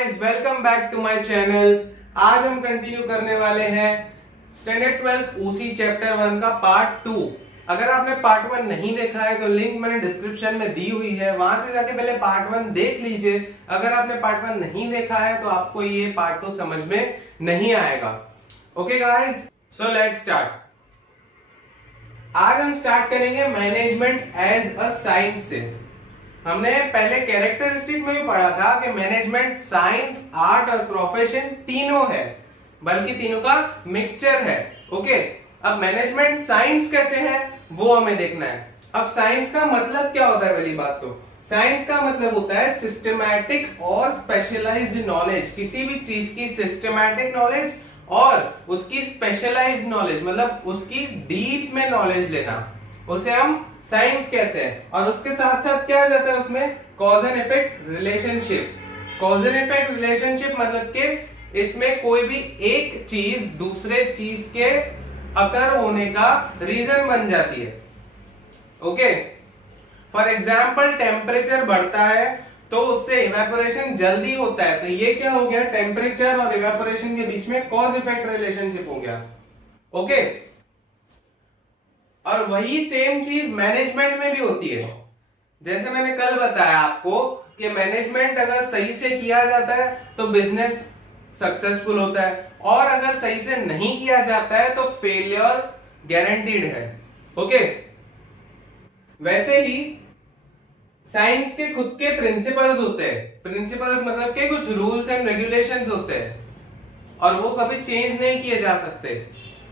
Guys, welcome back to my channel. आज हम continue करने वाले हैं स्टैंडर्ड 12th ओसी चैप्टर 1 का पार्ट 2। अगर आपने पार्ट 1 नहीं देखा है तो लिंक मैंने डिस्क्रिप्शन में दी हुई है, वहां से जाके पहले पार्ट 1 देख लीजिए। अगर आपने पार्ट 1 नहीं देखा है तो आपको ये पार्ट 2 समझ में नहीं आएगा। Okay guys, so let's start. आज हम स्टार्ट करेंगे मैनेजमेंट एज अ साइंस से। हमने पहले कैरेक्टरिस्टिक में भी पढ़ा था कि मैनेजमेंट साइंस, आर्ट और प्रोफेशन तीनों है, बल्कि तीनों का मिक्सचर है। ओके, अब मैनेजमेंट साइंस कैसे है वो हमें देखना है। अब साइंस का मतलब क्या होता है? पहली बात तो साइंस का मतलब होता है सिस्टमैटिक और स्पेशलाइज्ड नॉलेज। किसी भी चीज की सिस्टमैटिक नॉलेज और उसकी स्पेशलाइज्ड नॉलेज, मतलब उसकी डीप में नॉलेज लेना, उसे हम साइंस कहते हैं। और उसके साथ साथ क्या आ जाता है उसमें? Cause and effect relationship. Cause and effect relationship मतलब कि इसमें कोई भी एक चीज दूसरे चीज के अकर होने का रीजन बन जाती है। ओके, फॉर एग्जाम्पल टेम्परेचर बढ़ता है तो उससे इवेपोरेशन जल्दी होता है, तो ये क्या हो गया? टेम्परेचर और इवेपोरेशन के बीच में कॉज इफेक्ट रिलेशनशिप हो गया। ओके, और वही सेम चीज मैनेजमेंट में भी होती है। जैसे मैंने कल बताया आपको कि मैनेजमेंट अगर सही से किया जाता है तो बिजनेस सक्सेसफुल होता है, और अगर सही से नहीं किया जाता है तो फेलियर गारंटीड है। ओके, वैसे ही साइंस के खुद के प्रिंसिपल्स होते हैं। प्रिंसिपल्स मतलब के कुछ रूल्स एंड रेगुलेशंस होते हैं और वो कभी चेंज नहीं किए जा सकते।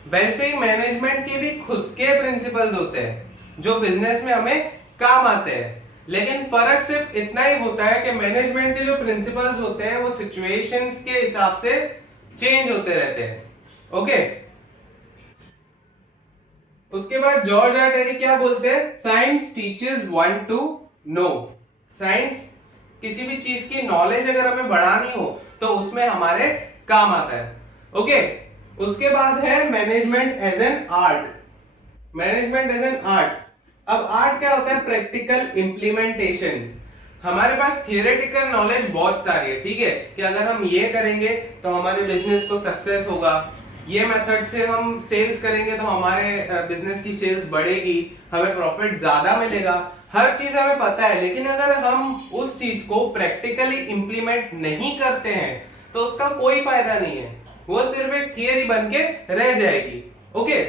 वैसे ही मैनेजमेंट के भी खुद के प्रिंसिपल्स होते हैं जो बिजनेस में हमें काम आते हैं। लेकिन फर्क सिर्फ इतना ही होता है कि मैनेजमेंट के जो प्रिंसिपल्स होते हैं वो सिचुएशंस के हिसाब से चेंज होते रहते हैं। ओके, उसके बाद जॉर्ज आर टेरी क्या बोलते हैं? Science teaches one to know. Science किसी भी चीज की नॉलेज अगर हमें बढ़ानी हो तो उसमें हमारे काम आता है। ओके, उसके बाद है management as an art. Management as an art. अब आर्ट क्या होता है? Practical implementation. हमारे पास थियोरेटिकल नॉलेज बहुत सारी है, ठीक है, कि अगर हम ये करेंगे तो हमारे बिजनेस को सक्सेस होगा, ये मेथड से हम सेल्स करेंगे तो हमारे बिजनेस की सेल्स बढ़ेगी, हमें प्रॉफिट ज्यादा मिलेगा। हर चीज हमें पता है, लेकिन अगर हम उस चीज को प्रैक्टिकली इंप्लीमेंट नहीं करते हैं तो उसका कोई फायदा नहीं है, वो सिर्फ एक थियरी बन के रह जाएगी। ओके,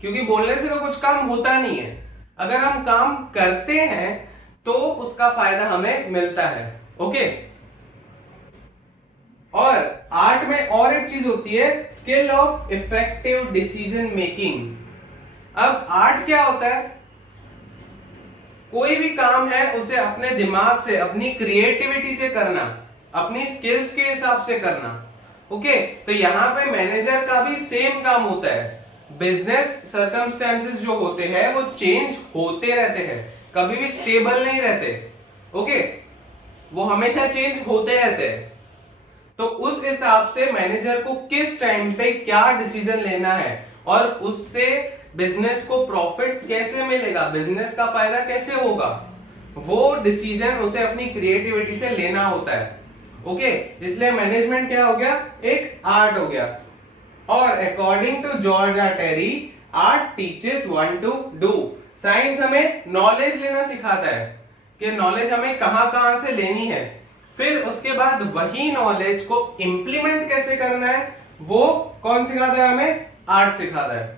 क्योंकि बोलने से तो कुछ काम होता नहीं है, अगर हम काम करते हैं तो उसका फायदा हमें मिलता है। ओके, और आर्ट में और एक चीज होती है, skill of effective decision making. अब आर्ट क्या होता है? कोई भी काम है उसे अपने दिमाग से, अपनी क्रिएटिविटी से करना, अपनी स्किल्स के हिसाब से करना। ओके, तो यहां पे मैनेजर का भी सेम काम होता है। बिजनेस सर्कमस्टेंसेस जो होते हैं वो चेंज होते रहते हैं, कभी भी स्टेबल नहीं रहते। ओके, वो हमेशा चेंज होते रहते हैं। तो उस हिसाब से मैनेजर को किस टाइम पे क्या डिसीजन लेना है और उससे बिजनेस को प्रॉफिट कैसे मिलेगा, बिजनेस का फायदा कैसे होगा, वो डिसीजन उसे अपनी क्रिएटिविटी से लेना होता है। ओके, इसलिए मैनेजमेंट क्या हो गया? एक आर्ट हो गया। और according to George R Terry, art teaches one to do. Science हमें नॉलेज लेना सिखाता है कि नॉलेज हमें कहां कहां से लेनी है, फिर उसके बाद वही नॉलेज को इंप्लीमेंट कैसे करना है वो कौन सिखाता है? हमें आर्ट सिखाता है।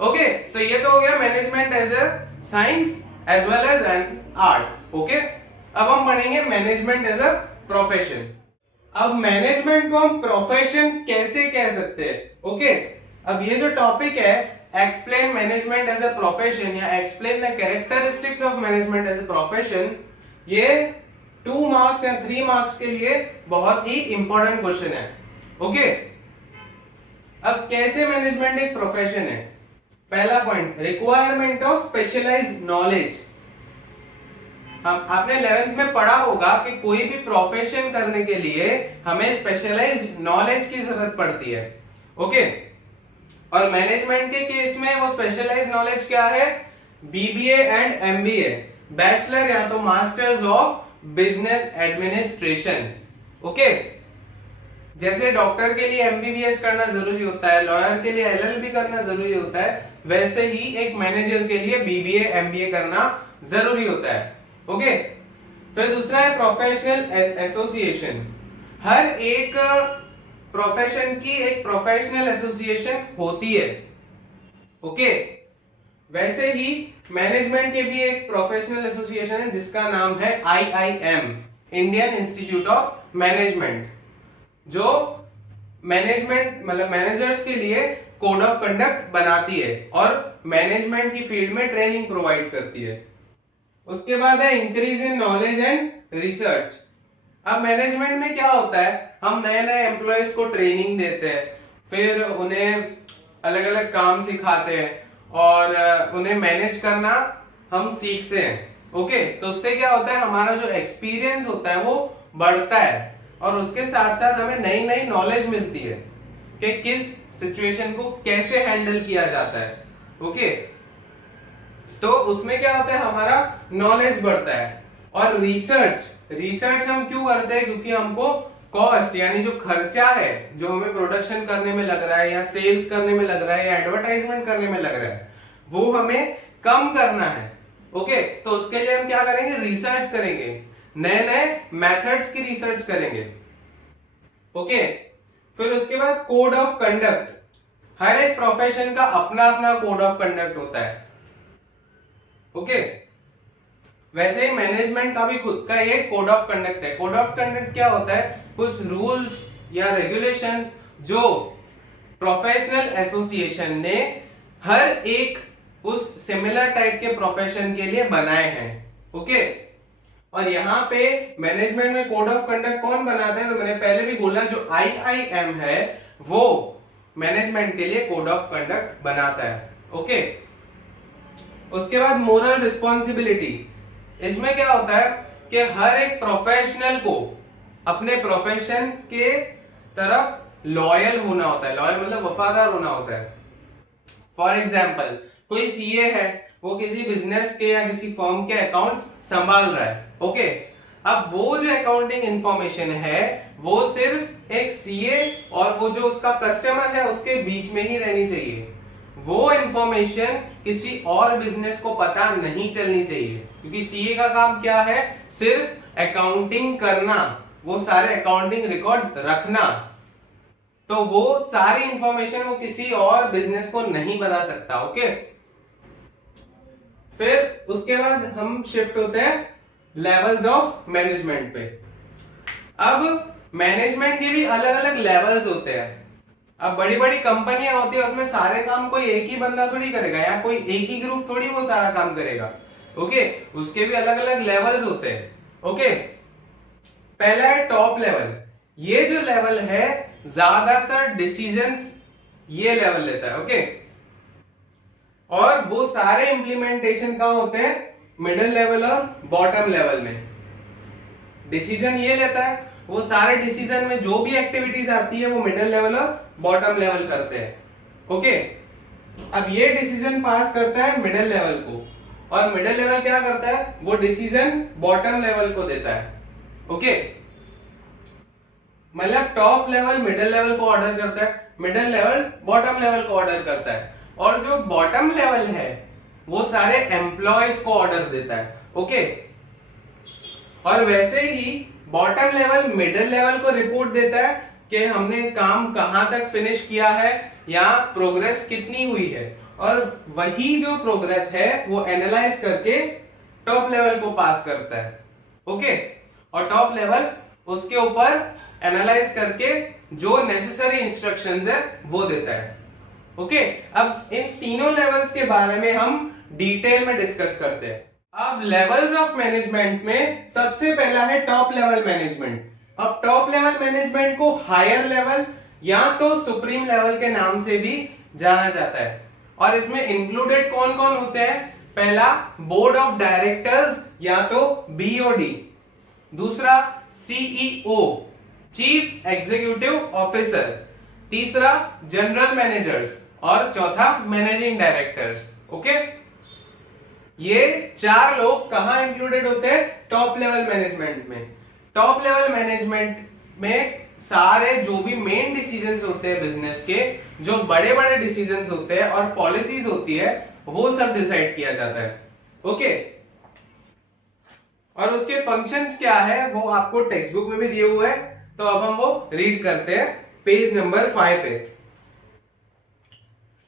ओके, तो ये तो हो गया management as a science as well as an art. Okay, अब हम पढ़ेंगे मैनेजमेंट एज अ प्रोफेशन। अब मैनेजमेंट को हम प्रोफेशन कैसे कह सकते हैं? ओके, अब ये जो टॉपिक है, explain management as a profession या explain the characteristics of management as a profession, ये 2 मार्क्स या 3 मार्क्स के लिए बहुत ही इंपॉर्टेंट क्वेश्चन है। ओके, अब कैसे मैनेजमेंट एक प्रोफेशन है? पहला point, requirement of specialised knowledge. आपने 11th में पढ़ा होगा कि कोई भी प्रोफेशन करने के लिए हमें स्पेशलाइज्ड नॉलेज की जरूरत पड़ती है। ओके, और मैनेजमेंट के केस में वो स्पेशलाइज्ड नॉलेज क्या है? बीबीए एंड एमबीए, बैचलर या तो masters of business administration. Okay. जैसे डॉक्टर के लिए एमबीबीएस करना जरूरी होता है, लॉयर के लिए एलएलबी करना जरूरी होता है, वैसे ही एक मैनेजर के लिए बीबीए एमबीए करना जरूरी होता है। ओके। फिर दूसरा है प्रोफेशनल एसोसिएशन। हर एक प्रोफेशन की एक प्रोफेशनल एसोसिएशन होती है। ओके। वैसे ही मैनेजमेंट के भी एक प्रोफेशनल एसोसिएशन है जिसका नाम है IIM, Indian institute of management, जो मैनेजमेंट मतलब मैनेजर्स के लिए कोड ऑफ कंडक्ट बनाती है और मैनेजमेंट की फील्ड में ट्रेनिंग प्रोवाइड करती है। उसके बाद है increase in knowledge and research. अब मैनेजमेंट में क्या होता है, हम नए नए एम्प्लॉयज को ट्रेनिंग देते हैं, फिर उन्हें अलग अलग काम सिखाते हैं और उन्हें मैनेज करना हम सीखते हैं। ओके। तो उससे क्या होता है, हमारा जो एक्सपीरियंस होता है वो बढ़ता है और उसके साथ साथ हमें नई नई नॉलेज मिलती है कि किस सिचुएशन को कैसे हैंडल किया जाता है। ओके। तो उसमें क्या होता है, हमारा नॉलेज बढ़ता है। और रिसर्च हम क्यों करते हैं, क्योंकि हमको कॉस्ट यानी जो खर्चा है जो हमें प्रोडक्शन करने में लग रहा है या सेल्स करने में लग रहा है या एडवर्टाइजमेंट करने में लग रहा है, वो हमें कम करना है। ओके। तो उसके लिए हम क्या करेंगे, रिसर्च करेंगे, नए नए मेथड्स की रिसर्च करेंगे। ओके। फिर उसके बाद कोड ऑफ कंडक्ट। हर एक प्रोफेशन का अपना अपना कोड ऑफ कंडक्ट होता है। ओके। वैसे ही मैनेजमेंट का भी खुद का एक कोड ऑफ कंडक्ट है। कोड ऑफ कंडक्ट क्या होता है, कुछ रूल्स या रेगुलेशंस जो प्रोफेशनल एसोसिएशन ने हर एक उस सिमिलर टाइप के प्रोफेशन के लिए बनाए हैं। ओके। और यहाँ पे मैनेजमेंट में कोड ऑफ कंडक्ट कौन बनाता है, तो मैंने पहले भी बोला जो आईआईएम है वो मैनेजमेंट के लिए कोड ऑफ कंडक्ट बनाता है। ओके। उसके बाद मोरल रिस्पॉन्सिबिलिटी। इसमें क्या होता है कि हर एक प्रोफेशनल को अपने प्रोफेशन के तरफ लॉयल होना होता है। लॉयल मतलब वफादार होना होता है। फॉर एग्जाम्पल कोई सीए है, वो किसी बिजनेस के या किसी फर्म के अकाउंट्स संभाल रहा है। ओके। अब वो जो अकाउंटिंग इंफॉर्मेशन है वो सिर्फ एक सीए और वो जो उसका कस्टमर है उसके बीच में ही रहनी चाहिए। वो इंफॉर्मेशन किसी और बिजनेस को पता नहीं चलनी चाहिए, क्योंकि सीए का काम क्या है, सिर्फ अकाउंटिंग करना, वो सारे अकाउंटिंग रिकॉर्ड्स रखना। तो वो सारी इंफॉर्मेशन वो किसी और बिजनेस को नहीं बता सकता। ओके। फिर उसके बाद हम शिफ्ट होते हैं लेवल्स ऑफ मैनेजमेंट पे। अब मैनेजमेंट के भी अलग अलग लेवल्स होते हैं। अब बड़ी बड़ी कंपनियां होती है, उसमें सारे काम कोई एक ही बंदा थोड़ी करेगा या कोई एक ही ग्रुप थोड़ी वो सारा काम करेगा। ओके। उसके भी अलग अलग लेवल्स होते हैं। ओके। पहला है टॉप लेवल। ये जो लेवल है ज्यादातर डिसीजंस ये लेवल लेता है। ओके। और वो सारे इंप्लीमेंटेशन कहां होते हैं, मिडिल लेवल और बॉटम लेवल में। डिसीजन ये लेता है, वो सारे डिसीजन में जो भी एक्टिविटीज आती है वो मिडिल लेवल और बॉटम लेवल करते हैं। ओके। अब ये डिसीजन पास करता है मिडिल लेवल को और मिडिल लेवल क्या करता है, वो डिसीजन बॉटम लेवल को देता है। ओके। मतलब टॉप लेवल मिडिल लेवल को ऑर्डर करता है, मिडिल लेवल बॉटम लेवल को ऑर्डर करता है और जो बॉटम लेवल है वो सारे एम्प्लॉयज को ऑर्डर देता है। ओके। और वैसे ही बॉटम लेवल मिडिल लेवल को रिपोर्ट देता है कि हमने काम कहां तक फिनिश किया है या प्रोग्रेस कितनी हुई है, और वही जो प्रोग्रेस है वो एनालाइज करके टॉप लेवल को पास करता है। ओके। और टॉप लेवल उसके ऊपर एनालाइज करके जो नेसेसरी इंस्ट्रक्शंस है वो देता है। ओके। अब इन तीनों लेवल्स के बारे में हम डिटेल में डिस्कस करते हैं। अब लेवल्स ऑफ मैनेजमेंट में सबसे पहला है टॉप लेवल मैनेजमेंट। अब टॉप लेवल मैनेजमेंट को हायर लेवल या तो सुप्रीम लेवल के नाम से भी जाना जाता है। और इसमें इंक्लूडेड कौन कौन होते हैं, पहला बोर्ड ऑफ डायरेक्टर्स या तो बीओडी, दूसरा सीईओ चीफ एग्जीक्यूटिव ऑफिसर, तीसरा जनरल मैनेजर्स और चौथा मैनेजिंग डायरेक्टर्स। ओके। ये चार लोग कहां इंक्लूडेड होते हैं, टॉप लेवल मैनेजमेंट में। टॉप लेवल मैनेजमेंट में सारे जो भी मेन डिसीजंस होते हैं बिजनेस के, जो बड़े बड़े डिसीजंस होते हैं और पॉलिसीज होती है, वो सब डिसाइड किया जाता है। ओके, और उसके फंक्शंस क्या है वो आपको टेक्स्ट बुक में भी दिए हुए हैं, तो अब हम वो रीड करते हैं पेज नंबर 5 पे।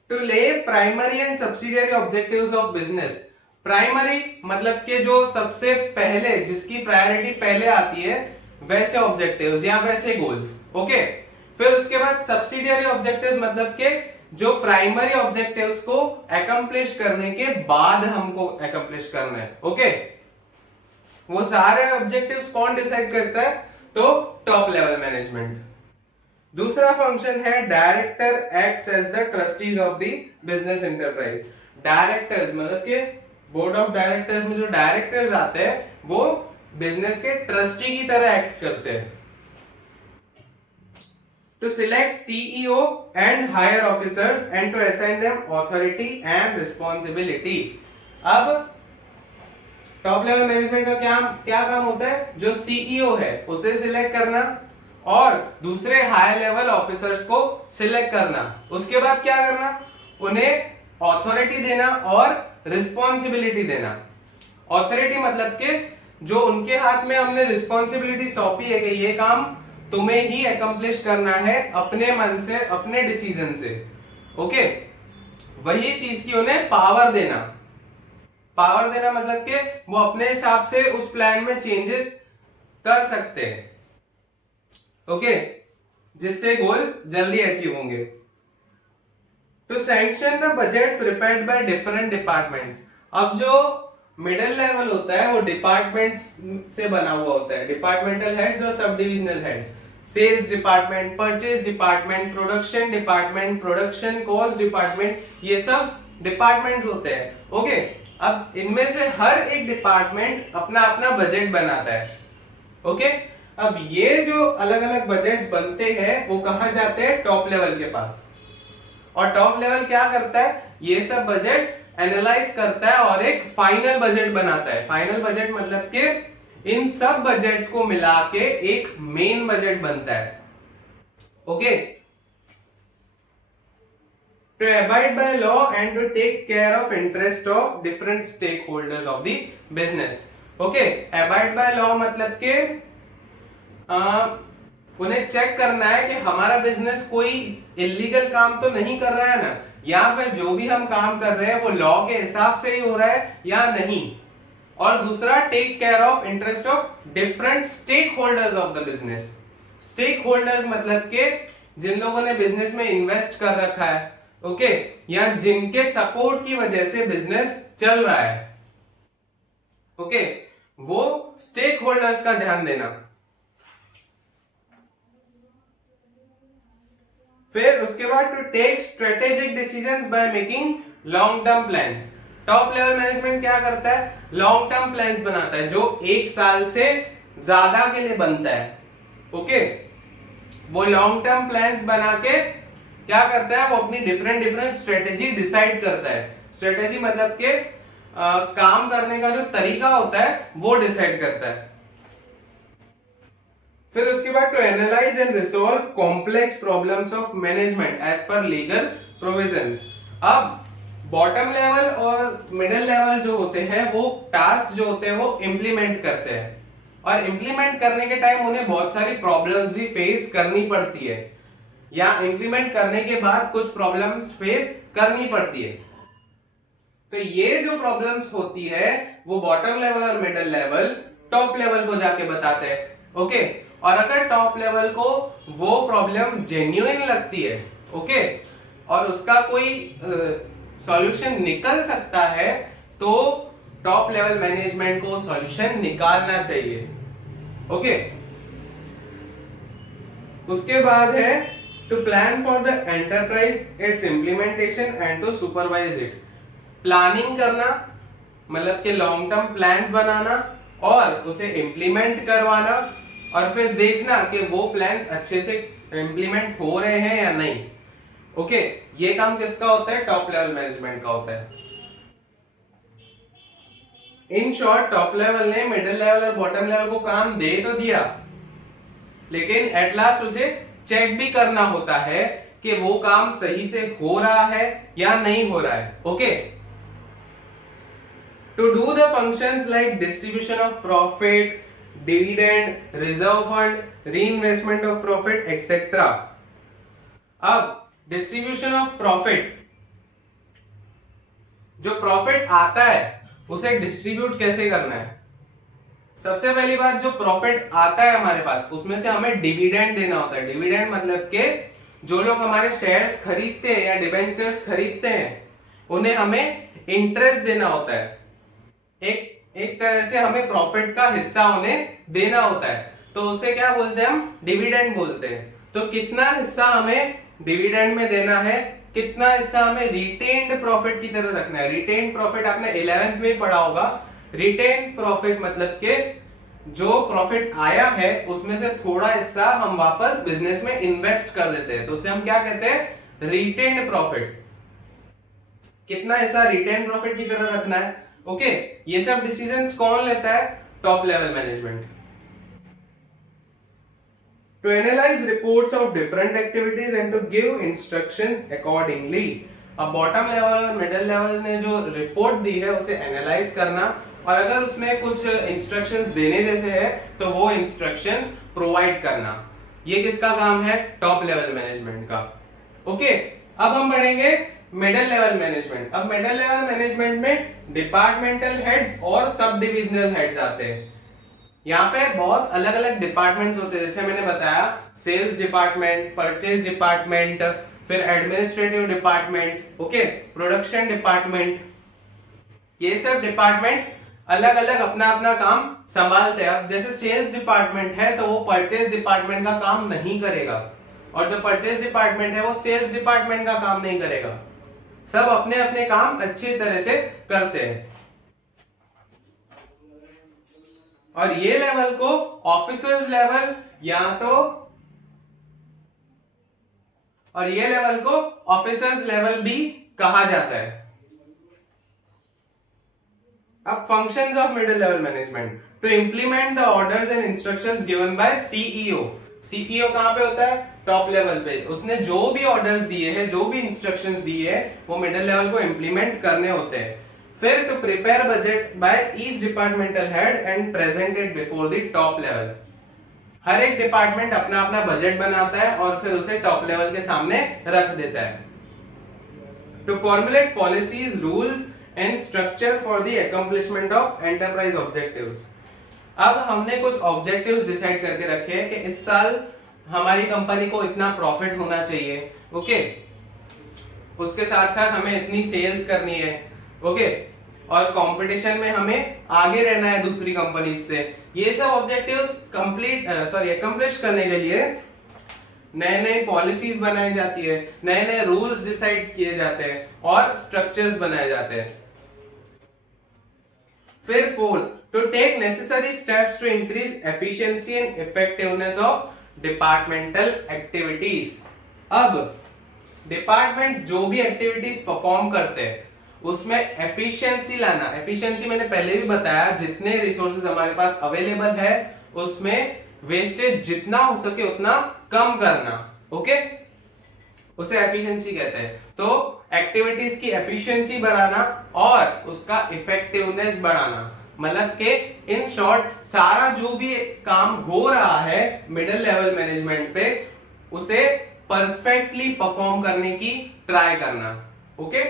टू ले primary and subsidiary objectives of business. Primary मतलब कि जो सबसे पहले, जिसकी प्रायोरिटी पहले आती है, वैसे ऑब्जेक्टिव्स या वैसे गोल्स। ओके, फिर उसके बाद सब्सिडियरी ऑब्जेक्टिव्स मतलब के जो प्राइमरी ऑब्जेक्टिव्स को अकम्प्लिश करने के बाद हमको अकम्प्लिश करना है। ओके, वो सारे ऑब्जेक्टिव्स कौन डिसाइड करता है? तो टॉप लेवल मैनेजमेंट। दूसरा फंक्शन है director acts as the trustees of the business enterprise. Directors मतलब कि बोर्ड ऑफ डायरेक्टर्स में जो डायरेक्टर्स आते हैं वो बिजनेस के ट्रस्टी की तरह एक्ट करते हैं। To select CEO and higher officers and to assign them authority and responsibility. अब टॉप लेवल मैनेजमेंट का क्या काम होता है? जो सीईओ है उसे सिलेक्ट करना और दूसरे हाई लेवल ऑफिसर्स को सिलेक्ट करना। उसके बाद क्या करना? उन्हें ऑथोरिटी देना और रिस्पॉन्सिबिलिटी देना। ऑथोरिटी मतलब कि जो उनके हाथ में हमने रिस्पॉन्सिबिलिटी सौंपी है कि ये काम तुम्हें ही अकम्प्लिश करना है अपने मन से, अपने डिसीजन से। ओके, वही चीज की उन्हें पावर देना। पावर देना मतलब कि वो अपने हिसाब से उस प्लान में चेंजेस कर सकते हैं। ओके, जिससे गोल्स जल्दी अचीव होंगे। To sanction the budget prepared by different departments. अब जो मिडिल लेवल होता है वो डिपार्टमेंट्स से बना हुआ होता है, डिपार्टमेंटल हेड्स और sub divisional heads. Sales department, purchase department, production department, production cost department, ये सब डिपार्टमेंट्स होते हैं। ओके, अब इनमें से हर एक डिपार्टमेंट अपना अपना बजट बनाता है। ओके, अब ये जो अलग अलग बजट्स बनते हैं वो कहां जाते हैं? टॉप लेवल के पास। और टॉप लेवल क्या करता है? ये सब बजट्स एनालाइज करता है और एक फाइनल बजट बनाता है। फाइनल बजट मतलब कि इन सब बजट्स को मिला के एक मेन बजट बनता है। Okay, to abide by law and to take care of interest of different stakeholders of the business. Okay, abide by law मतलब के उन्हें चेक करना है कि हमारा बिजनेस कोई इलीगल काम तो नहीं कर रहा है ना, या फिर जो भी हम काम कर रहे हैं वो लॉ के हिसाब से ही हो रहा है या नहीं। और दूसरा, take care of interest of different stakeholders of the business. Stakeholders मतलब के जिन लोगों ने बिजनेस में इन्वेस्ट कर रखा है, ओके, या जिनके सपोर्ट की वजह से बिजनेस चल रहा है, ओके, वो स्टेक होल्डर्स का ध्यान देना। फिर उसके बाद to take strategic decisions by making long term plans. Top level management क्या करता है? लॉन्ग टर्म प्लान्स बनाता है जो एक साल से ज्यादा के लिए बनता है। ओके, वो लॉन्ग टर्म प्लान्स बना के क्या करता है? वो अपनी डिफरेंट स्ट्रेटेजी डिसाइड करता है। स्ट्रेटेजी मतलब के काम करने का जो तरीका होता है वो डिसाइड करता है। फिर उसके बाद to analyse and resolve complex problems of management as पर लीगल प्रोविजंस। अब बॉटम लेवल और मिडिल लेवल जो होते हैं वो टास्क जो होते हैं वो इंप्लीमेंट करते हैं, और इंप्लीमेंट करने के टाइम उन्हें बहुत सारी प्रॉब्लम्स भी फेस करनी पड़ती है, या इंप्लीमेंट करने के बाद कुछ प्रॉब्लम्स फेस करनी पड़ती है। तो ये जो प्रॉब्लम्स होती है वो बॉटम लेवल और मिडिल लेवल टॉप लेवल को जाके बताते हैं। ओके, और अगर टॉप लेवल को वो प्रॉब्लम जेन्युइन लगती है, ओके, और उसका कोई सॉल्यूशन निकल सकता है, तो टॉप लेवल मैनेजमेंट को सॉल्यूशन निकालना चाहिए। ओके, उसके बाद है to plan for the enterprise, its implementation and to supervise it. Planning करना मतलब कि लॉन्ग टर्म प्लान्स बनाना और उसे इंप्लीमेंट करवाना, और फिर देखना कि वो प्लान्स अच्छे से इंप्लीमेंट हो रहे हैं या नहीं। ओके, ये काम किसका होता है? टॉप लेवल मैनेजमेंट का होता है। इन शॉर्ट, टॉप लेवल ने मिडिल लेवल और बॉटम लेवल को काम दे तो दिया, लेकिन एट लास्ट उसे चेक भी करना होता है कि वो काम सही से हो रहा है या नहीं हो रहा है। Okay, to do the functions like distribution of profit, dividend, reserve fund, reinvestment of profit etcetera. अब डिस्ट्रीब्यूशन ऑफ प्रॉफिट, जो प्रॉफिट आता है उसे डिस्ट्रीब्यूट कैसे करना है। सबसे पहली बात, जो प्रॉफिट आता है हमारे पास उसमें से हमें डिविडेंड देना होता है। डिविडेंड मतलब कि जो लोग हमारे शेयर्स खरीदते हैं या डिबेंचर्स खरीदते हैं उन्हें हमें इंटरेस्ट देना होता है। एक तरह से हमें प्रॉफिट का हिस्सा उन्हें देना होता है, तो उसे क्या बोलते हैं, हम डिविडेंड बोलते हैं। तो कितना हिस्सा हमें डिविडेंड में देना है, कितना हिस्सा हमें रिटेन्ड प्रॉफिट की तरह रखना है। रिटेन्ड प्रॉफिट आपने 11th में पढ़ा होगा। रिटेन्ड प्रॉफिट मतलब कि जो प्रॉफिट आया है उसमें से थोड़ा हिस्सा हम वापस बिजनेस में इन्वेस्ट कर देते हैं, तो उसे हम क्या कहते हैं, रिटेन्ड प्रॉफिट। कितना हिस्सा रिटेन्ड प्रॉफिट की तरह रखना है। ओके, ये सब डिसीजंस कौन लेता है, top level management. To analyze reports of different activities and to give instructions accordingly। अब बॉटम लेवल और मिडिल लेवल ने जो रिपोर्ट दी है उसे एनालाइज करना, और अगर उसमें कुछ इंस्ट्रक्शंस देने जैसे है तो वो इंस्ट्रक्शंस प्रोवाइड करना। ये किसका काम है, टॉप लेवल मैनेजमेंट का। ओके, अब हम पढ़ेंगे मिडिल लेवल मैनेजमेंट। अब मिडिल लेवल मैनेजमेंट में डिपार्टमेंटल हेड्स और सब डिविजनल हेड्स आते हैं। यहाँ पे बहुत अलग अलग डिपार्टमेंट्स होते हैं, जैसे मैंने बताया सेल्स डिपार्टमेंट, परचेज डिपार्टमेंट, फिर administrative department, okay, production department. ये सब डिपार्टमेंट अलग अलग अपना अपना काम संभालते हैं। अब जैसे सेल्स डिपार्टमेंट है तो वो परचेज डिपार्टमेंट का काम नहीं करेगा, और जो परचेज डिपार्टमेंट है वो सेल्स डिपार्टमेंट का काम नहीं करेगा। सब अपने अपने काम अच्छी तरह से करते हैं। और ये लेवल को ऑफिसर्स लेवल या तो, और ये लेवल को ऑफिसर्स लेवल भी कहा जाता है। अब functions of middle level management, to implement the orders and instructions given by CEO. CEO कहां पे होता है, टॉप लेवल पे। उसने जो भी ऑर्डर्स दिए हैं, जो भी इंस्ट्रक्शंस दिए हैं, वो मिडिल लेवल को इंप्लीमेंट करने होते हैं। फिर to prepare budget by each departmental head and present it before the top level. हर एक डिपार्टमेंट अपना अपना बजट बनाता है और फिर उसे टॉप लेवल के सामने रख देता है। To formulate policies, rules and structure for the accomplishment of enterprise objectives. अब हमने कुछ ऑब्जेक्टिव्स डिसाइड करके रखे हैं कि इस साल हमारी कंपनी को इतना प्रॉफिट होना चाहिए। ओके, उसके साथ साथ हमें इतनी सेल्स करनी है। ओके, और कंपटीशन में हमें आगे रहना है दूसरी कंपनी से। ये सब ऑब्जेक्टिव्स अकम्प्लिश करने के लिए नए नए पॉलिसीज बनाई जाती है, नए नए रूल्स डिसाइड किए जाते हैं और स्ट्रक्चर्स बनाए जाते हैं। फिर fourth, to take necessary steps to increase efficiency and effectiveness of departmental activities. अब डिपार्टमेंट्स जो भी एक्टिविटीज परफॉर्म करते हैं उसमें एफिशिएंसी लाना। एफिशिएंसी मैंने पहले भी बताया, जितने रिसोर्सेज हमारे पास अवेलेबल है उसमें वेस्टेज जितना हो सके उतना कम करना। ओके, उसे एफिशिएंसी कहते हैं। तो एक्टिविटीज की एफिशिएंसी बढ़ाना और उसका इफेक्टिवनेस बढ़ाना, मतलब कि इन शॉर्ट सारा जो भी काम हो रहा है मिडिल लेवल मैनेजमेंट पे उसे परफेक्टली परफॉर्म करने की ट्राई करना। Okay,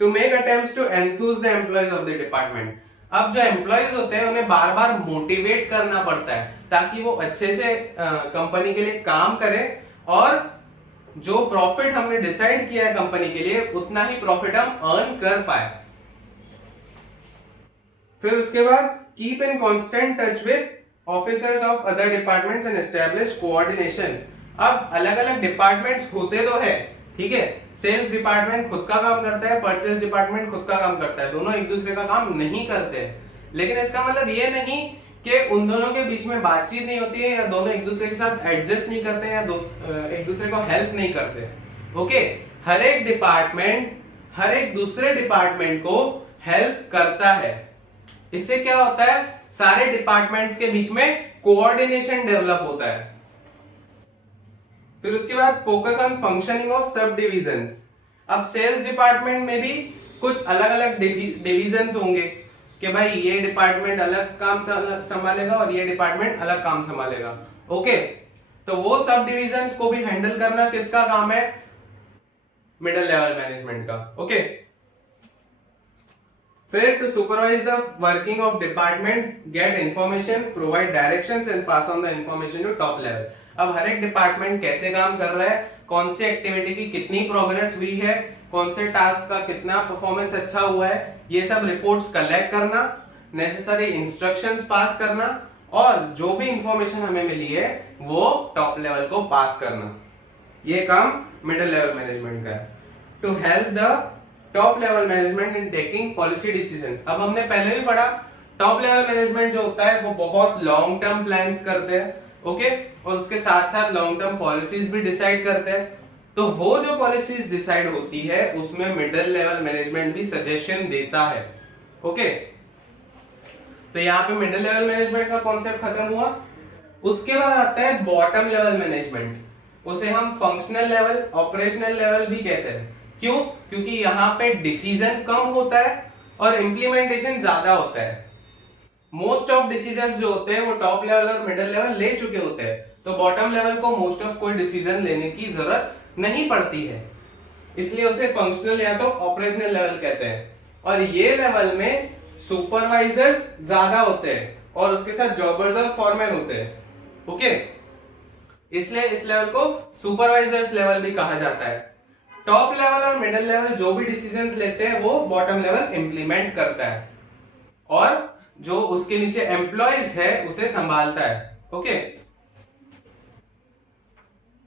to make attempts to enthuse the employees of the department. अब जो एम्प्लॉयज होते हैं उन्हें बार बार मोटिवेट करना पड़ता है ताकि वो अच्छे से कंपनी के लिए काम करें, और जो प्रॉफिट हमने डिसाइड किया है कंपनी के लिए उतना ही प्रॉफिट हम अर्न कर पाए। फिर उसके बाद keep in constant touch with officers of other departments and establish coordination. अब अलग अलग डिपार्टमेंट्स होते तो है, ठीक है, सेल्स डिपार्टमेंट खुद का काम करता है, परचेज डिपार्टमेंट खुद का काम करता है, दोनों एक दूसरे का काम नहीं करते हैं। लेकिन इसका मतलब ये नहीं कि उन दोनों के बीच में बातचीत नहीं होती है या दोनों एक दूसरे के साथ एडजस्ट नहीं करते या एक दूसरे को हेल्प नहीं करते। ओके, हर एक डिपार्टमेंट हर एक दूसरे डिपार्टमेंट को हेल्प करता है। इससे क्या होता है, सारे डिपार्टमेंट्स के बीच में कोऑर्डिनेशन डेवलप होता है। फिर उसके बाद फोकस ऑन फंक्शनिंग ऑफ सब डिविजन्स। अब सेल्स डिपार्टमेंट में भी कुछ अलग अलग डिविजन्स होंगे कि भाई ये डिपार्टमेंट अलग काम संभालेगा और ये डिपार्टमेंट अलग काम संभालेगा। ओके, तो वो सब डिविजन्स को भी हैंडल करना किसका काम है? मिडिल लेवल मैनेजमेंट का। ओके, फिर to supervise the working of departments, get information, provide directions and pass on the information to top level. अब हर एक डिपार्टमेंट कैसे काम कर रहा है, कौन से एक्टिविटी की कितनी प्रोग्रेस हुई है, कौन से टास्क का कितना परफॉर्मेंस अच्छा हुआ है, ये सब रिपोर्ट्स कलेक्ट करना, नेसेसरी इंस्ट्रक्शंस पास करना और जो भी इंफॉर्मेशन हमें मिली है वो टॉप लेवल को पास करना। ये काम मिडिल लेवल मैनेजमेंट का है। To help the top level management in taking policy decisions. अब हमने पहले भी पढ़ा, टॉप लेवल मैनेजमेंट जो होता है वो बहुत लॉन्ग टर्म प्लान्स करते हैं। ओके, और उसके साथ साथ लॉन्ग टर्म पॉलिसीज भी डिसाइड करते हैं। तो वो जो पॉलिसीज डिसाइड होती है उसमें मिडिल लेवल मैनेजमेंट भी सजेशन देता है। ओके, तो यहाँ पे मिडिल लेवल मैनेजमेंट का कॉन्सेप्ट खत्म हुआ। उसके बाद आता है बॉटम लेवल मैनेजमेंट। उसे हम फंक्शनल लेवल, ऑपरेशनल लेवल भी कहते हैं। क्यों? क्योंकि यहाँ पे डिसीजन कम होता है और इंप्लीमेंटेशन ज्यादा होता है। मोस्ट ऑफ डिसीजंस जो होते हैं वो टॉप लेवल और मिडिल लेवल ले चुके होते हैं, तो बॉटम लेवल को मोस्ट ऑफ कोई डिसीजन लेने की जरूरत नहीं पड़ती है, इसलिए उसे फंक्शनल या तो ऑपरेशनल लेवल कहते हैं। और ये लेवल में सुपरवाइजर्स ज्यादा होते हैं और उसके साथ जॉबर्स और फॉरमैन होते हैं। ओके, इसलिए इस लेवल को सुपरवाइजर्स लेवल भी कहा जाता है। टॉप लेवल और मिडिल लेवल जो भी डिसीजंस लेते हैं वो बॉटम लेवल इंप्लीमेंट करता है और जो उसके नीचे एम्प्लॉयज है उसे संभालता है। ओके,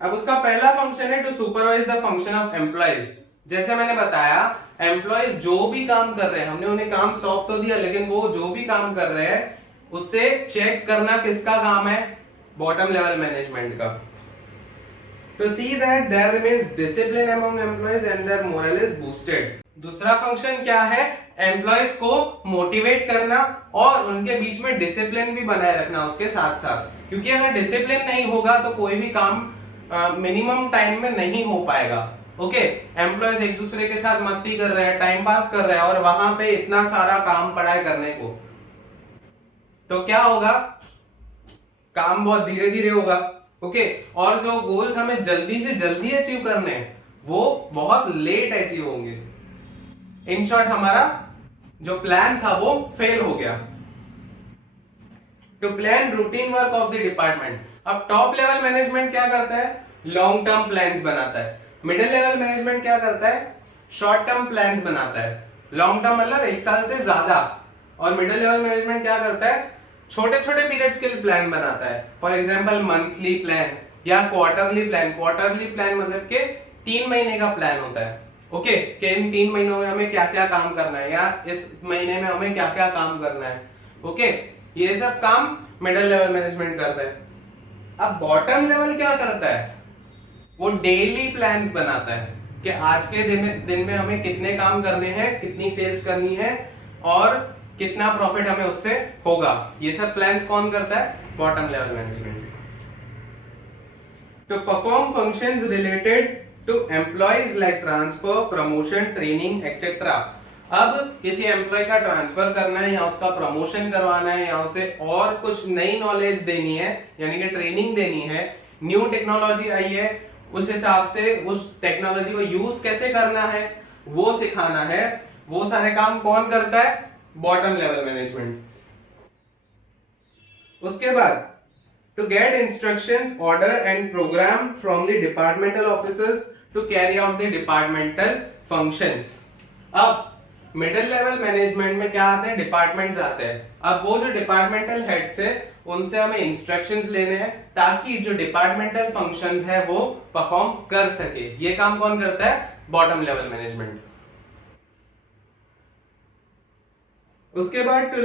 अब उसका पहला फंक्शन है to supervise the function of employees. जैसे मैंने बताया, एम्प्लॉयज जो भी काम कर रहे हैं, हमने उन्हें काम सौंप तो दिया, लेकिन वो जो भी काम कर रहे हैं उससे चेक करना किसका काम है? बॉटम लेवल मैनेजमेंट का। To see that there remains discipline among employees and their morale is boosted. दूसरा फंक्शन क्या है? एम्प्लॉयज को मोटिवेट करना और उनके बीच में डिसिप्लिन भी बनाए रखना उसके साथ साथ, क्योंकि अगर डिसिप्लिन नहीं होगा तो कोई भी काम मिनिमम टाइम में नहीं हो पाएगा। ओके, एम्प्लॉयज एक दूसरे के साथ मस्ती कर रहे हैं, टाइम पास कर रहे हैं और वहां पे इतना सारा काम पड़ा है करने को, तो क्या होगा? काम बहुत धीरे धीरे होगा। ओके, और जो गोल्स हमें जल्दी से जल्दी अचीव करने हैं वो बहुत लेट अचीव होंगे। इन शॉर्ट हमारा जो प्लान था वो फेल हो गया। To plan routine work of the department. अब टॉप लेवल मैनेजमेंट क्या करता है? लॉन्ग टर्म प्लान्स बनाता है। मिडिल लेवल मैनेजमेंट क्या करता है? शॉर्ट टर्म प्लान्स बनाता है। लॉन्ग टर्म मतलब 1 साल से ज्यादा, और मिडिल लेवल मैनेजमेंट क्या करता है? छोटे छोटे पीरियड्स के लिए प्लान बनाता है। फॉर एग्जांपल मंथली प्लान या क्वार्टरली प्लान। क्वार्टरली प्लान मतलब के 3 महीने का प्लान होता है। ओके, कि इन 3 महीनों में हमें क्या क्या काम करना है या इस महीने में हमें क्या क्या काम करना है। ओके, ये सब काम मिडिल लेवल मैनेजमेंट करता है। अब बॉटम लेवल क्या करता है? वो डेली प्लान्स बनाता है कि आज के दिन में हमें कितने काम करने हैं, कितनी सेल्स करनी है और कितना प्रॉफिट हमें उससे होगा। ये सब प्लान्स कौन करता है? Bottom level management. To perform functions related to employees like transfer, promotion, training etcetera. अब किसी एम्प्लॉय का ट्रांसफर करना है या उसका प्रमोशन करवाना है या उसे और कुछ नई नॉलेज देनी है, यानी कि ट्रेनिंग देनी है, न्यू टेक्नोलॉजी आई है, उस हिसाब से उस टेक्नोलॉजी को यूज कैसे करना है वो सिखाना है। वो सारे काम कौन करता है? Bottom level management. उसके बाद to get instructions, order and program from the departmental officers to carry out the departmental functions. अब मिडिल लेवल मैनेजमेंट में क्या आते हैं? डिपार्टमेंट्स आते हैं। अब वो जो डिपार्टमेंटल हेड्स है उनसे हमें इंस्ट्रक्शंस लेने हैं ताकि जो डिपार्टमेंटल फंक्शंस है वो परफॉर्म कर सके। ये काम कौन करता है? Bottom level management. उसके बाद to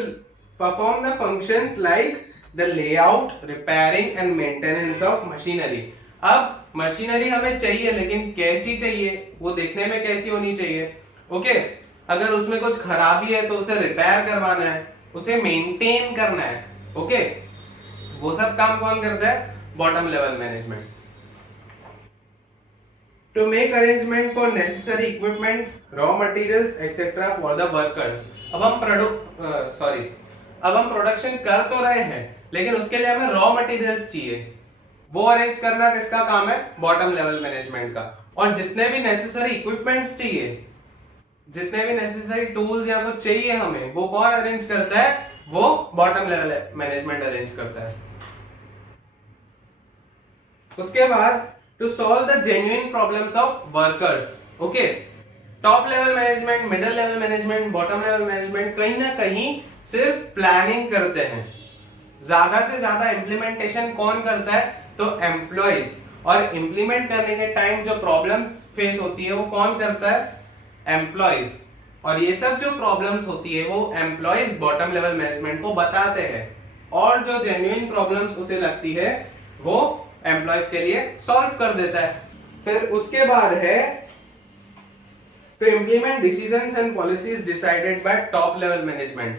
perform the functions like the layout, repairing and maintenance of machinery. अब मशीनरी हमें चाहिए, लेकिन कैसी चाहिए? वो देखने में कैसी होनी चाहिए? ओके, अगर उसमें कुछ खराबी है तो उसे रिपेयर करवाना है, उसे मेंटेन करना है। ओके, वो सब काम कौन करता है? Bottom level management. To make arrangement for necessary equipments, raw materials, etc. for the workers. अब हम प्रोडक्शन कर तो रहे हैं, लेकिन उसके लिए हमें रॉ मटेरियल्स चाहिए, वो अरेंज करना किसका काम है? बॉटम लेवल मैनेजमेंट का। और जितने भी नेसेसरी इक्विपमेंट्स चाहिए, जितने भी नेसेसरी टूल्स या कुछ चाहिए हमें, वो कौन अरेंज करता है? वो बॉटम लेवल मैनेजमेंट अरेंज करता है। उसके बाद to solve the genuine problems of workers. Okay, top level management, middle level management, bottom level management कहीं ना कहीं सिर्फ प्लानिंग करते हैं, ज्यादा से ज्यादा इंप्लीमेंटेशन कौन करता है? तो एम्प्लॉइज। और इंप्लीमेंट करने के टाइम जो प्रॉब्लम्स फेस होती है वो कौन करता है? एम्प्लॉइज। और ये सब जो प्रॉब्लम्स होती है वो एम्प्लॉइज बॉटम लेवल मैनेजमेंट को बताते हैं, और जो जेन्युइन प्रॉब्लम्स उसे लगती है वो एम्प्लॉइज के लिए सॉल्व कर देता है। फिर उसके बाद है to implement decisions and policies decided by top level management.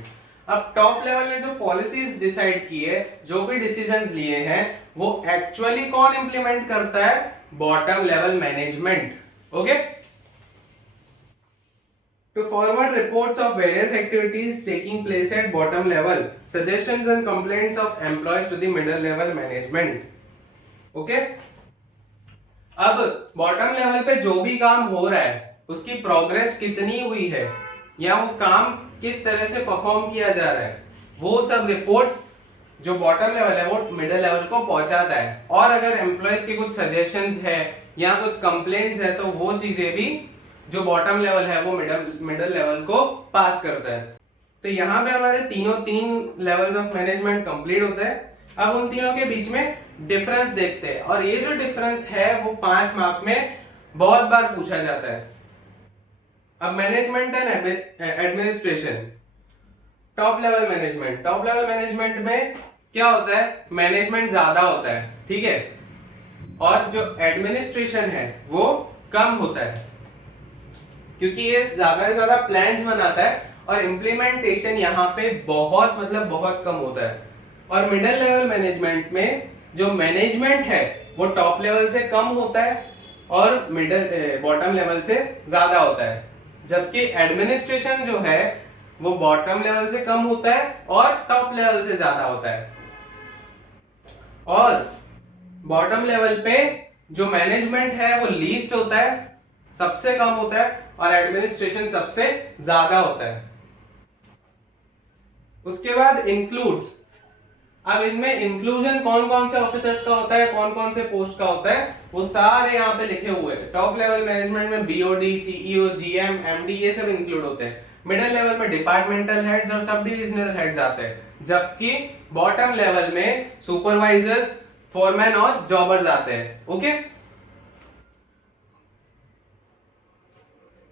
अब टॉप लेवल ने जो पॉलिसीज डिसाइड की है, जो भी डिसीजंस लिए हैं, वो एक्चुअली कौन इंप्लीमेंट करता है? Bottom level management. Okay, to forward reports of various activities taking place at bottom level, suggestions and complaints of employees to the middle level management. Okay, अब बॉटम लेवल पे जो भी काम हो रहा है उसकी प्रोग्रेस कितनी हुई है, या वो काम किस तरह से परफॉर्म किया जा रहा है, वो सब रिपोर्ट्स जो बॉटम लेवल है वो मिडिल लेवल को पहुंचाता है। और अगर एम्प्लॉयज के कुछ सजेशंस है या कुछ कंप्लेंट्स है, तो वो चीजें भी जो बॉटम लेवल है वो मिडिल लेवल को पास करता है। तो यहाँ पे हमारे तीन लेवल्स ऑफ मैनेजमेंट कंप्लीट होता है। अब उन तीनों के बीच में डिफरेंस देखते हैं, और ये जो डिफरेंस है वो 5 मार्क में बहुत बार पूछा जाता है। अब management and administration, top level management में क्या होता है? मैनेजमेंट ज्यादा होता है, ठीक है, और जो एडमिनिस्ट्रेशन है वो कम होता है, क्योंकि ये ज्यादा से ज्यादा प्लान्स बनाता है और इम्प्लीमेंटेशन यहाँ पे बहुत कम होता है। और मिडिल लेवल मैनेजमेंट में जो मैनेजमेंट है वो टॉप लेवल से कम होता है और बॉटम लेवल से ज्यादा होता है, जबकि एडमिनिस्ट्रेशन जो है वो बॉटम लेवल से कम होता है और टॉप लेवल से ज्यादा होता है। और बॉटम लेवल पे जो मैनेजमेंट है वो लीस्ट होता है, सबसे कम होता है, और एडमिनिस्ट्रेशन सबसे ज्यादा होता है। उसके बाद इंक्लूड्स। अब इनमें इंक्लूजन कौन कौन से ऑफिसर्स का होता है, कौन कौन से पोस्ट का होता है, वो सारे यहाँ पे लिखे हुए हैं। टॉप लेवल मैनेजमेंट में बीओडी, सीईओ, जीएम, एमडी ये सब इंक्लूड होते हैं। मिडिल लेवल में डिपार्टमेंटल हेड्स और सब डिविजनल हेड्स आते हैं, जबकि बॉटम लेवल में सुपरवाइजर्स, फोरमैन और जॉबर्स आते हैं। ओके,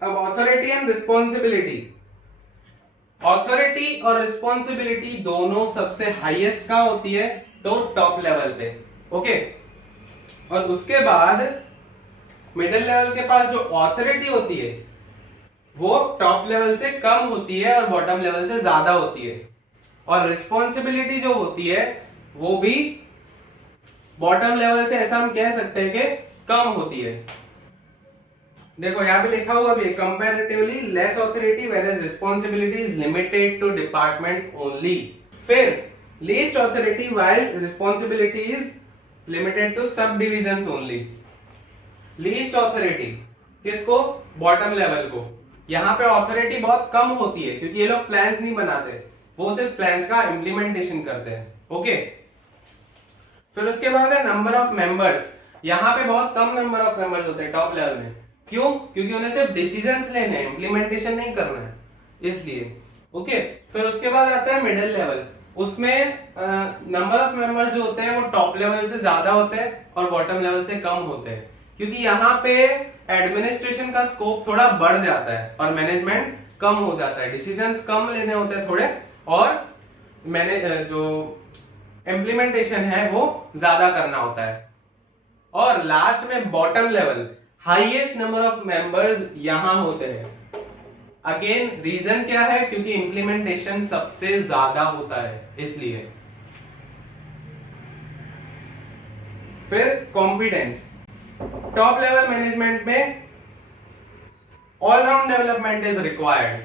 अब ऑथोरिटी एंड रिस्पॉन्सिबिलिटी। ऑथोरिटी और रिस्पॉन्सिबिलिटी दोनों सबसे हाईएस्ट कहां होती है? तो टॉप लेवल पे। ओके, और उसके बाद मिडिल लेवल के पास जो ऑथोरिटी होती है वो टॉप लेवल से कम होती है और बॉटम लेवल से ज्यादा होती है, और रिस्पॉन्सिबिलिटी जो होती है वो भी बॉटम लेवल से, ऐसा हम कह सकते हैं कि कम होती है। देखो यहाँ पे लिखा हुआ भी, comparatively less authority whereas responsibility is limited to departments only. फिर least authority while responsibility is limited to subdivisions only. Least authority किसको? बॉटम लेवल को। यहाँ पे ऑथोरिटी बहुत कम होती है क्योंकि ये लोग प्लान्स नहीं बनाते, वो सिर्फ प्लान्स का इम्प्लीमेंटेशन करते हैं। ओके, फिर उसके बाद है नंबर ऑफ मेंबर्स। यहाँ पे बहुत कम नंबर ऑफ मेंबर्स होते हैं टॉप लेवल में। क्यों? क्योंकि उन्हें सिर्फ डिसीजंस लेने हैं, इंप्लीमेंटेशन नहीं करना है, इसलिए। ओके, फिर उसके बाद आता है मिडिल लेवल। उसमें नंबर ऑफ मेंबर्स जो होते हैं वो टॉप लेवल से ज्यादा होते हैं और बॉटम लेवल से कम होते हैं, क्योंकि यहाँ पे एडमिनिस्ट्रेशन का स्कोप थोड़ा बढ़ जाता है और मैनेजमेंट कम हो जाता है, डिसीजंस कम लेने होते हैं थोड़े, और मैंने जो इम्प्लीमेंटेशन है वो ज्यादा करना होता है। और लास्ट में bottom level, highest number of members यहां होते हैं। अगेन रीजन क्या है? क्योंकि इंप्लीमेंटेशन सबसे ज्यादा होता है, इसलिए। फिर कॉम्पिटेंस। टॉप लेवल मैनेजमेंट में all round development is required.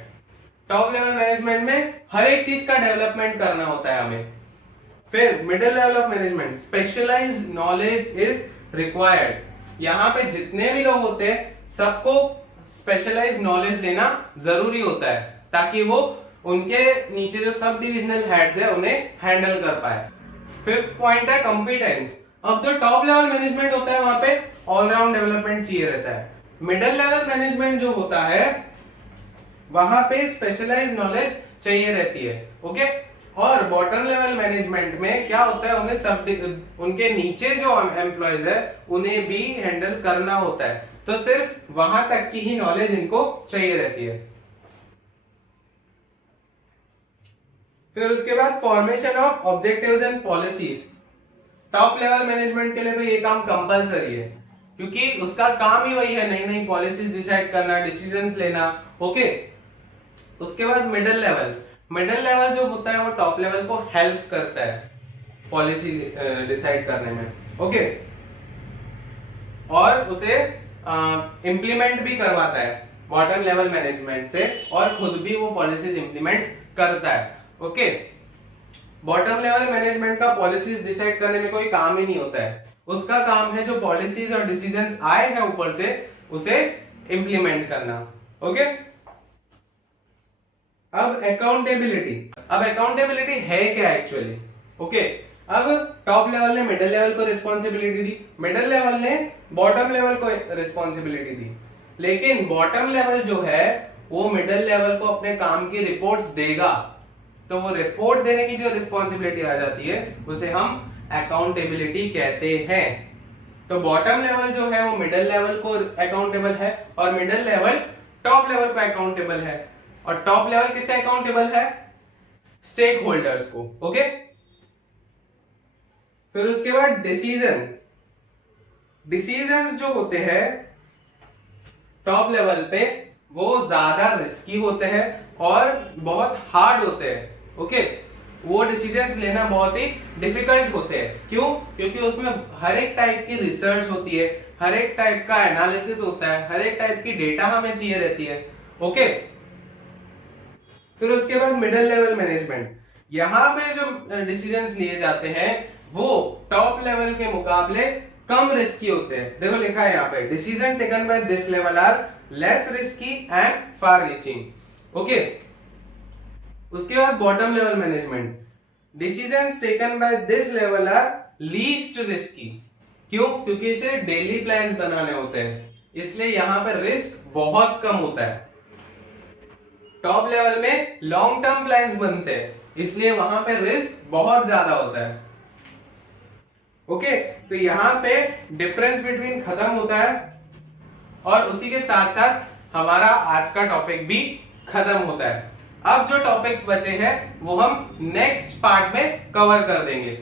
Top level management में हर एक चीज का डेवलपमेंट करना होता है हमें। फिर middle level of management, specialised knowledge is required. यहाँ पे जितने भी लोग होते हैं सबको स्पेशलाइज्ड नॉलेज लेना जरूरी होता है ताकि वो उनके नीचे जो सब डिविजनल हेड्स है उन्हें हैंडल कर पाए। फिफ्थ पॉइंट है कॉम्पिटेंस। अब जो टॉप लेवल मैनेजमेंट होता है वहां पे ऑलराउंड डेवलपमेंट चाहिए रहता है। मिडिल लेवल मैनेजमेंट जो होता है वहां पे स्पेशलाइज्ड नॉलेज चाहिए रहती है। ओके, और बॉटम लेवल मैनेजमेंट में क्या होता है, उन्हें सब उनके नीचे जो एम्प्लॉयज है उन्हें भी हैंडल करना होता है, तो सिर्फ वहां तक की ही नॉलेज इनको चाहिए रहती है। फिर उसके बाद formation of objectives and policies. Top level management के लिए तो ये काम कंपलसरी है क्योंकि उसका काम ही वही है नई नई पॉलिसीज डिसाइड करना, डिसीजंस लेना। ओके, उसके बाद मिडिल लेवल। मिडिल लेवल जो होता है वो टॉप लेवल को हेल्प करता है पॉलिसी डिसाइड करने में। ओके, और उसे इंप्लीमेंट भी करवाता है बॉटम लेवल मैनेजमेंट से और खुद भी वो पॉलिसीज इंप्लीमेंट करता है। ओके, बॉटम लेवल मैनेजमेंट का पॉलिसीज डिसाइड करने में कोई काम ही नहीं होता है, उसका काम है जो पॉलिसीज और डिसीजंस आए हैं ऊपर से उसे इंप्लीमेंट करना। ओके, अब अकाउंटेबिलिटी। अब अकाउंटेबिलिटी है क्या एक्चुअली? ओके, अब टॉप लेवल ने मिडिल लेवल को रिस्पॉन्सिबिलिटी दी, मिडिल लेवल ने बॉटम लेवल को रिस्पॉन्सिबिलिटी दी, लेकिन बॉटम लेवल जो है वो मिडिल लेवल को अपने काम की रिपोर्ट्स देगा, तो वो रिपोर्ट देने की जो रिस्पॉन्सिबिलिटी आ जाती है उसे हम अकाउंटेबिलिटी कहते हैं। तो बॉटम लेवल जो है वो मिडिल लेवल को अकाउंटेबल है और मिडिल लेवल टॉप लेवल को अकाउंटेबल है, और टॉप लेवल किसे अकाउंटेबल है? स्टेक होल्डर्स को। ओके, फिर उसके बाद डिसीजन। डिसीजंस जो होते हैं टॉप लेवल पे वो ज्यादा रिस्की होते हैं और बहुत हार्ड होते हैं। ओके, वो डिसीजंस लेना बहुत ही डिफिकल्ट होते हैं। क्यों? क्योंकि उसमें हर एक टाइप की रिसर्च होती है, हर एक टाइप का एनालिसिस होता है, हर एक टाइप की डेटा हमें चाहिए रहती है। ओके, फिर उसके बाद मिडिल लेवल मैनेजमेंट। यहां पे जो डिसीजंस लिए जाते हैं वो टॉप लेवल के मुकाबले कम रिस्की होते हैं। देखो लिखा है यहाँ पे, decision taken by this level are less risky and far reaching. Okay, उसके बाद bottom level management. Decisions taken by this level are least risky. क्यों? क्योंकि इसे डेली प्लान्स बनाने होते हैं, इसलिए यहां पर रिस्क बहुत कम होता है। टॉप लेवल में लॉन्ग टर्म प्लान्स बनते हैं, इसलिए वहां पे रिस्क बहुत ज्यादा होता है। ओके, तो यहां पे डिफरेंस बिटवीन खत्म होता है और उसी के साथ साथ हमारा आज का टॉपिक भी खत्म होता है। अब जो टॉपिक्स बचे हैं वो हम नेक्स्ट पार्ट में कवर कर देंगे।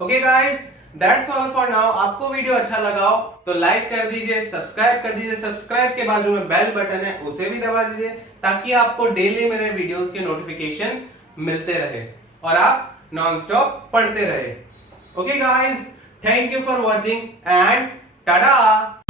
Okay guys, that's all for now. आपको वीडियो अच्छा लगा हो तो लाइक कर दीजिए, सब्सक्राइब कर दीजिए, सब्सक्राइब के बाजू में बेल बटन है उसे भी दबा दीजिए ताकि आपको डेली मेरे वीडियोस के नोटिफिकेशंस मिलते रहे और आप नॉन स्टॉप पढ़ते रहे। Okay guys, thank you for watching and Tata.